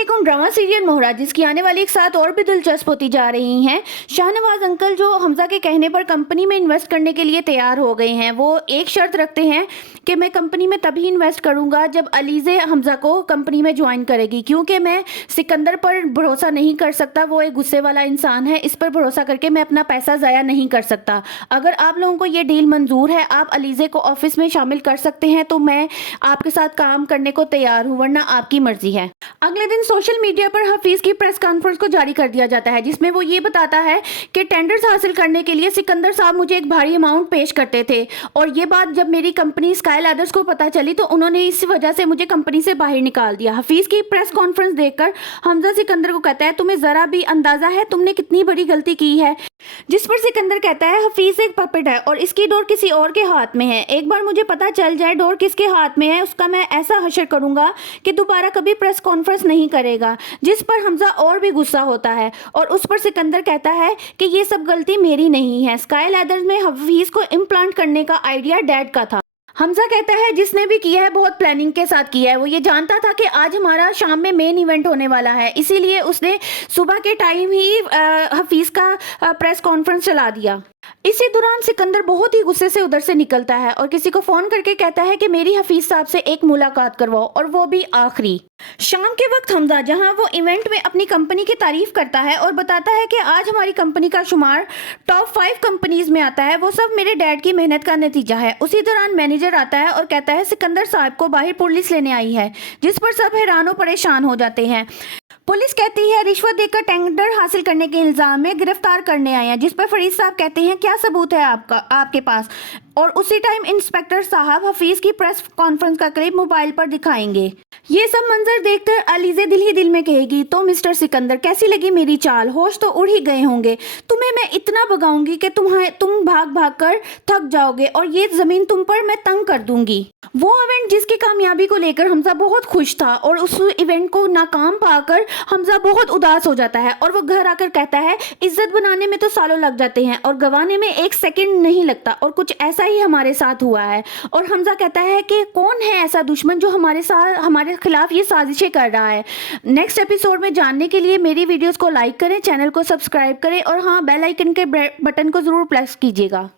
अस्सलामुअलैकुम। Drama serial मोहरा जिसकी आने वाली एक साथ और भी दिलचस्प होती जा रही हैं। शाहनवाज अंकल जो हमजा के कहने पर कंपनी में इन्वेस्ट करने के लिए तैयार हो गए हैं। वो एक शर्त रखते हैं कि मैं कंपनी में तभी इन्वेस्ट करूंगा जब अलीज़े हमजा को कंपनी में ज्वाइन करेगी, क्योंकि मैं सिकंदर पर भरोसा नहीं कर सकता। वो एक गुस्से वाला इंसान है, इस पर भरोसा करके मैं अपना पैसा ज़ाया नहीं कर सकता। अगर आप लोगों को ये डील मंजूर है, आप अलीज़े को ऑफिस में शामिल कर सकते हैं, तो मैं आपके साथ काम करने को तैयार हूँ, वरना आपकी मर्जी है। अगले दिन सोशल मीडिया पर हफीज की प्रेस कॉन्फ्रेंस को जारी कर दिया जाता है, जिसमें वो ये बताता है कि टेंडर्स हासिल करने के लिए सिकंदर साहब मुझे एक भारी अमाउंट पेश करते थे, और ये बात जब मेरी कंपनी स्काई लैडर्स को पता चली तो उन्होंने इस वजह से मुझे कंपनी से बाहर निकाल दिया। हफीज की प्रेस कॉन्फ्रेंस देखकर हमजा सिकंदर को कहता है, तुम्हें जरा भी अंदाजा है तुमने कितनी बड़ी गलती की है? जिस पर सिकंदर कहता है, हफीज एक पपेट है और इसकी डोर किसी और के हाथ में है। एक बार मुझे पता चल जाए डोर किसके हाथ में है, उसका मैं ऐसा हशर करूंगा कि दोबारा कभी प्रेस कॉन्फ्रेंस नहीं करेगा। जिस पर हमजा और भी गुस्सा होता है और उस पर सिकंदर कहता है कि ये सब गलती मेरी नहीं है, स्काई लैडर्स में हफीज को इम्प्लांट करने का आइडिया डैड का था। हमजा कहता है, जिसने भी किया है बहुत प्लानिंग के साथ किया है। वो ये जानता था कि आज हमारा शाम में मेन इवेंट होने वाला है, इसीलिए उसने सुबह के टाइम ही हफीज का प्रेस कॉन्फ्रेंस चला दिया। इसी दौरान सिकंदर बहुत ही गुस्से से उधर से निकलता है और किसी को फोन करके कहता है कि मेरी हफीज साहब से एक मुलाकात करवाओ, और वो भी आखिरी। शाम के वक्त हमजा जहां वो इवेंट में अपनी कंपनी की तारीफ करता है और बताता है कि आज हमारी कंपनी का शुमार टॉप 5 कंपनीज में आता है, वो सब मेरे डैड की मेहनत का नतीजा है। उसी दौरान मैनेजर आता है और कहता है सिकंदर साहब को बाहर पुलिस लेने आई है, जिस पर सब हैरान और परेशान हो जाते हैं। पुलिस कहती है रिश्वत देकर टेंडर हासिल करने के इल्जाम में गिरफ्तार करने आए हैं, जिस पर फरीद साहब कहते हैं क्या सबूत है आपके पास? और उसी टाइम इंस्पेक्टर साहब हफीज की प्रेस कॉन्फ्रेंस का क्लिप मोबाइल पर दिखाएंगे। ये सब मंजर देखकर अलीज़े दिल ही दिल में कहेगी, तो मिस्टर सिकंदर कैसी लगी मेरी चाल? होश तो उड़ ही गए होंगे। तुम्हें मैं इतना भगाऊंगी कि तुम भाग भाग कर थक जाओगे और ये जमीन तुम पर मैं तंग कर दूंगी। वो इवेंट जिसकी कामयाबी को लेकर हमजा बहुत खुश था, और उस इवेंट को नाकाम पाकर हमजा बहुत उदास हो जाता है और वो घर आकर कहता है, इज्जत बनाने में तो सालों लग जाते हैं और गंवाने में एक सेकंड नहीं लगता, और कुछ ऐसा ही हमारे साथ हुआ है। और हमजा कहता है कि कौन है ऐसा दुश्मन जो हमारे खिलाफ ये साजिशें कर रहा है। नेक्स्ट एपिसोड में जानने के लिए मेरी वीडियोस को लाइक करें, चैनल को सब्सक्राइब करें और हाँ, बेल आइकन के बटन को जरूर प्रेस कीजिएगा।